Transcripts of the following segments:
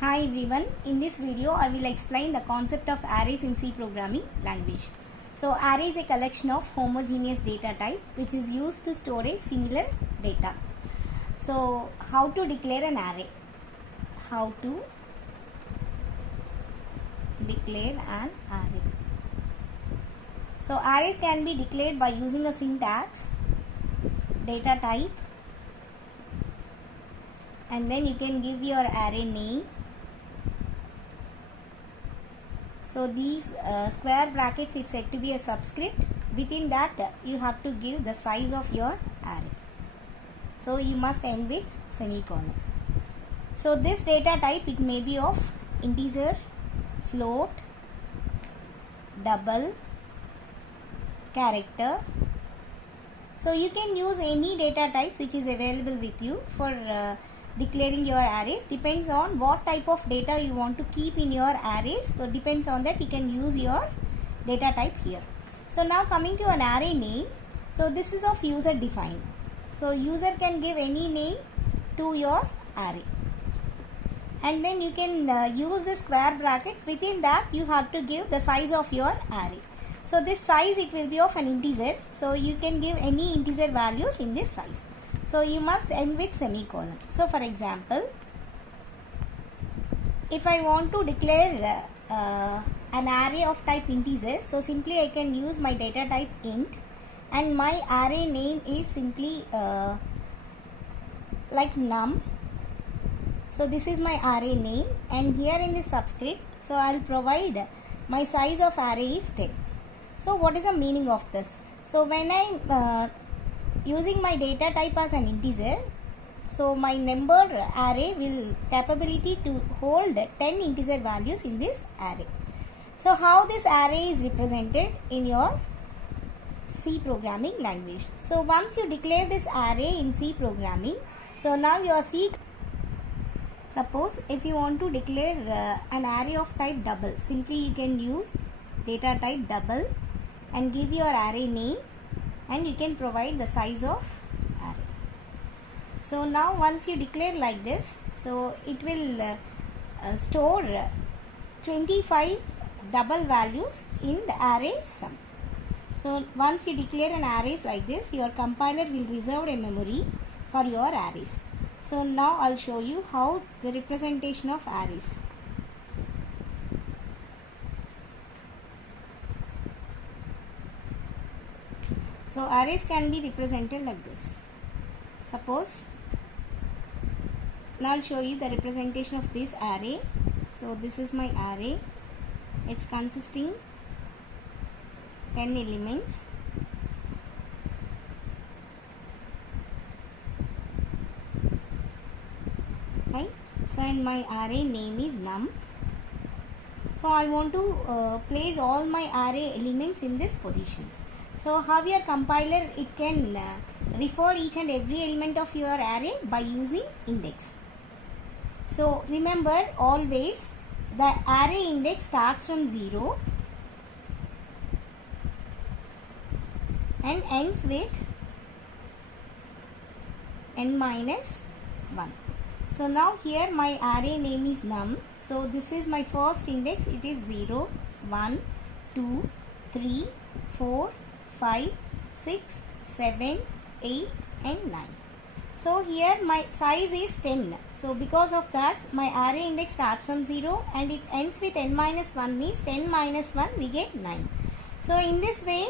Hi everyone, in this video I will explain the concept of arrays in C programming language. So array is a collection of homogeneous data type which is used to store a similar data. So how to declare an array? How to declare an array? So arrays can be declared by using a syntax, data type, and then you can give your array name. So these square brackets, it's said to be a subscript. Within that you have to give the size of your array. So you must end with semicolon. So this data type, it may be of integer, float, double, character. So you can use any data types which is available with you for declaring your arrays. Depends on what type of data you want to keep in your arrays. So depends on that you can use your data type here. So now coming to an array name. So this is of user defined. So user can give any name to your array. And then you can use the square brackets. Within that you have to give the size of your array. So this size, it will be of an integer. So you can give any integer values in this size. So you must end with semicolon. So for example, if I want to declare an array of type integer, so simply I can use my data type int, and my array name is simply like num. So this is my array name, and here in this subscript, so I will provide my size of array is 10. So what is the meaning of this? So when I using my data type as an integer, so my number array will capability to hold 10 integer values in this array. So how this array is represented in your C programming language? So once you declare this array in C programming, so now your C, suppose if you want to declare an array of type double, simply you can use data type double and give your array name, and you can provide the size of array. So now once you declare like this, so it will store 25 double values in the array sum. So once you declare an arrays like this, your compiler will reserve a memory for your arrays. So now I'll show you how the representation of arrays. So arrays can be represented like this. Suppose, now I'll show you the representation of this array. So this is my array. It's consisting 10 elements. Right? So and my array name is num. So I want to place all my array elements in this positions. So how your compiler, it can refer each and every element of your array by using index. So remember always the array index starts from 0 and ends with n minus 1. So now here my array name is num. So this is my first index. It is 0, 1, 2, 3, 4, 5, 6, 7, 8 and 9. So here my size is 10. So because of that my array index starts from 0 and it ends with n minus 1, means 10 minus 1 we get 9. So in this way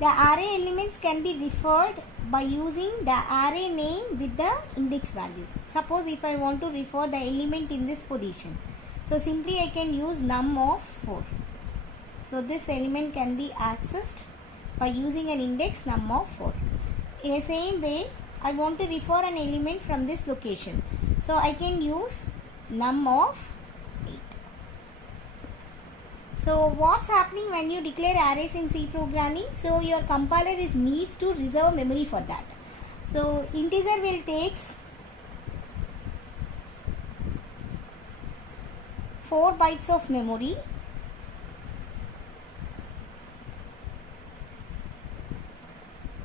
the array elements can be referred by using the array name with the index values. Suppose if I want to refer the element in this position, so simply I can use num of 4. So this element can be accessed by using an index num of 4. In the same way, I want to refer an element from this location. So I can use num of 8. So what's happening when you declare arrays in C programming? So your compiler needs to reserve memory for that. So integer will takes 4 bytes of memory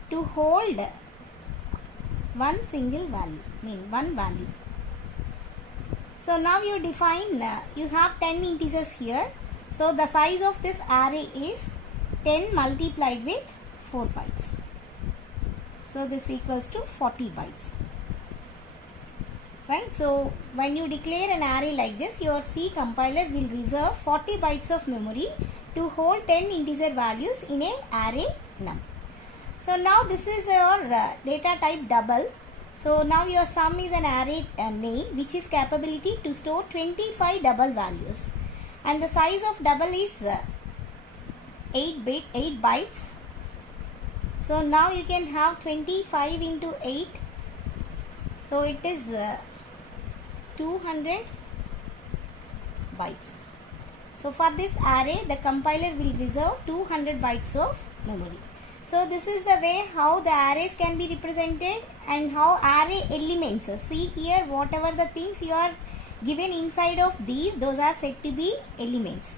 to hold one single value, one value. So now you define, you have 10 integers here. So the size of this array is 10 multiplied with 4 bytes. So this equals to 40 bytes. Right? So when you declare an array like this, your C compiler will reserve 40 bytes of memory to hold 10 integer values in a array num. So now this is your data type double. So now your sum is an array name which is capability to store 25 double values, and the size of double is 8 bytes. So now you can have 25 into 8. So it is 200 bytes. So for this array, the compiler will reserve 200 bytes of memory. So this is the way how the arrays can be represented and how array elements. See here, whatever the things you are given inside of these, those are said to be elements.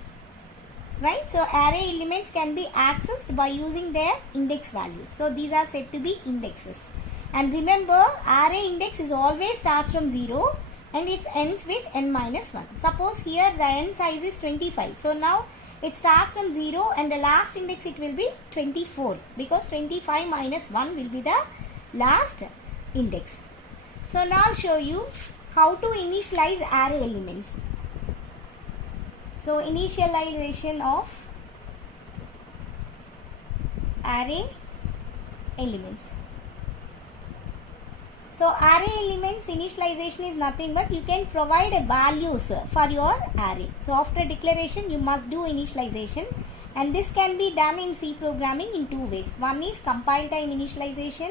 Right? So array elements can be accessed by using their index values. So these are said to be indexes. And remember, array index is always starts from 0 and it ends with n minus 1. Suppose here the n size is 25. So now it starts from 0 and the last index it will be 24, because 25 minus 1 will be the last index. So now I'll show you how to initialize array elements. So initialization of array elements. So array elements initialization is nothing but you can provide a values for your array. So after declaration you must do initialization, and this can be done in C programming in two ways. One is compile time initialization,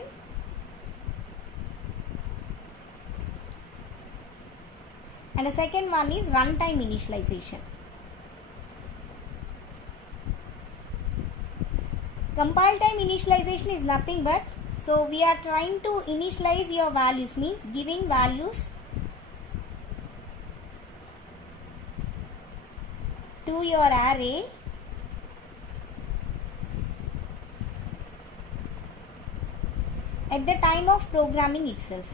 and the second one is runtime initialization. Compile time initialization is nothing but, so we are trying to initialize your values, means giving values to your array at the time of programming itself.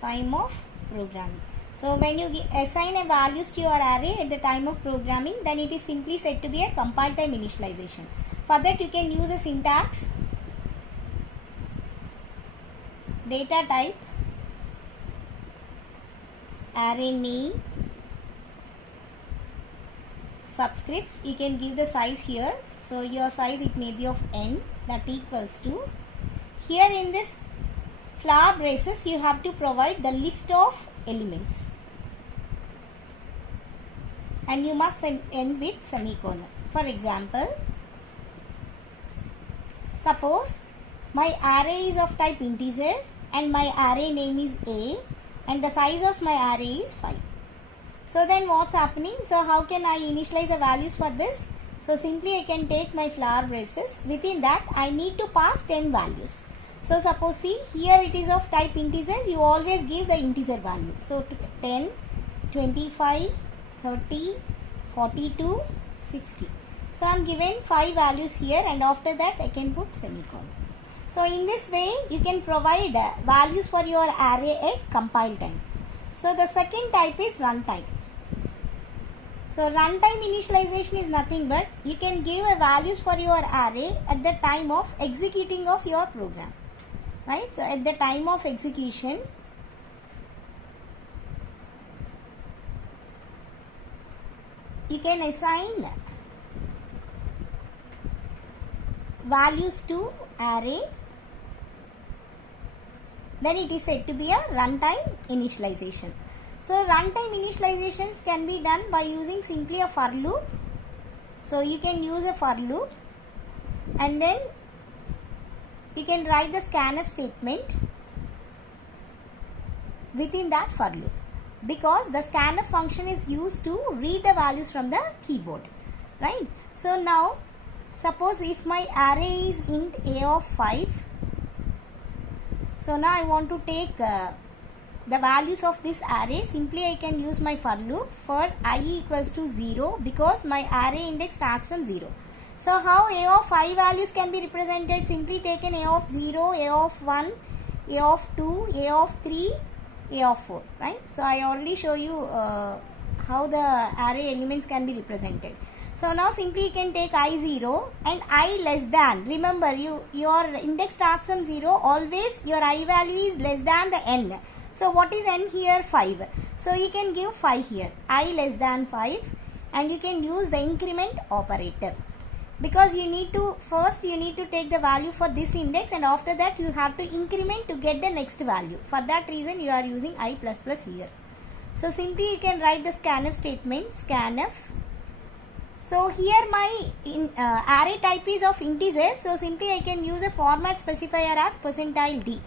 Time of programming. So when you assign a values to your array at the time of programming, then it is simply said to be a compile time initialization. For that you can use a syntax data type array name subscripts. You can give the size here. So your size, it may be of n, that equals to, here in this flower braces you have to provide the list of elements, and you must end with semicolon. For example, suppose my array is of type integer and my array name is A and the size of my array is 5. So then what's happening? So how can I initialize the values for this? So simply I can take my flower braces. Within that I need to pass 10 values. So suppose see here it is of type integer, you always give the integer values. So 10, 25, 30, 42, 60. So I am given 5 values here, and after that I can put semicolon. So in this way you can provide values for your array at compile time. So the second type is runtime. So runtime initialization is nothing but you can give a values for your array at the time of executing of your program. Right? So at the time of execution you can assign values to array, then it is said to be a runtime initialization. So runtime initializations can be done by using simply a for loop. So you can use a for loop, and then you can write the scanf statement within that for loop, because the scanf function is used to read the values from the keyboard. Right? So now suppose if my array is int a of 5, so now I want to take the values of this array. Simply I can use my for loop for I equals to 0, because my array index starts from 0. So how a of 5 values can be represented? Simply take an a of 0, a of 1, a of 2, a of 3, a of 4, right? So I already show you how the array elements can be represented. So now simply you can take I0 and I less than. Remember, your index starts from 0. Always your I value is less than the n. So what is n here? 5. So you can give 5 here. I less than 5, and you can use the increment operator. Because you need to take the value for this index, and after that you have to increment to get the next value. For that reason you are using I++ here. So simply you can write the scanf statement, scanf. So here my array type is of integer, so simply I can use a format specifier as %d,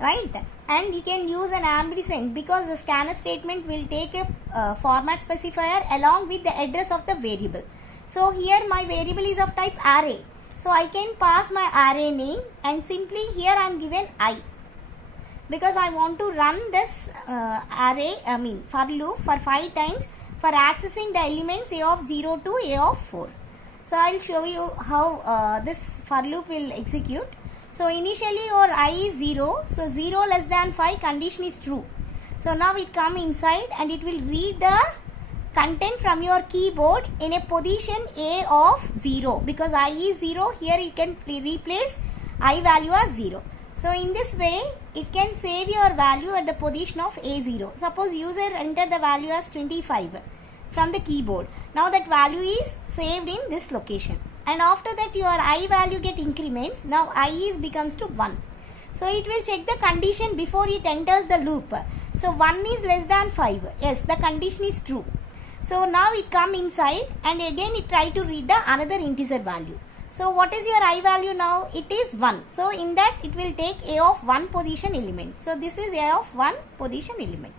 right? And you can use an ampersand because the scanf statement will take a format specifier along with the address of the variable. So here my variable is of type array. So I can pass my array name, and simply here I am given I, because I want to run this for loop for 5 times for accessing the elements a of 0 to a of 4. So I will show you how this for loop will execute. So initially your I is 0, so 0 less than 5 condition is true. So now it come inside and it will read the content from your keyboard in a position a of 0, because I is 0, here you can replace I value as 0. So in this way it can save your value at the position of A0. Suppose user enter the value as 25 from the keyboard. Now that value is saved in this location, and after that your I value get increments. Now I is becomes to 1. So it will check the condition before it enters the loop. So 1 is less than 5. Yes, the condition is true. So now it come inside and again it try to read the another integer value. So what is your I value now? It is 1. So in that it will take a of 1 position element. So this is a of 1 position element.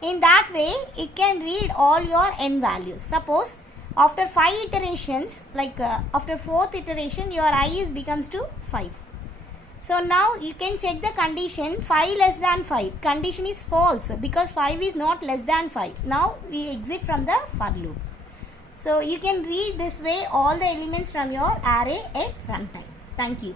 In that way it can read all your n values. Suppose after 5 iterations, like after 4th iteration, your I is becomes to 5. So now you can check the condition 5 less than 5. Condition is false because 5 is not less than 5. Now we exit from the for loop. So you can read this way all the elements from your array at runtime. Thank you.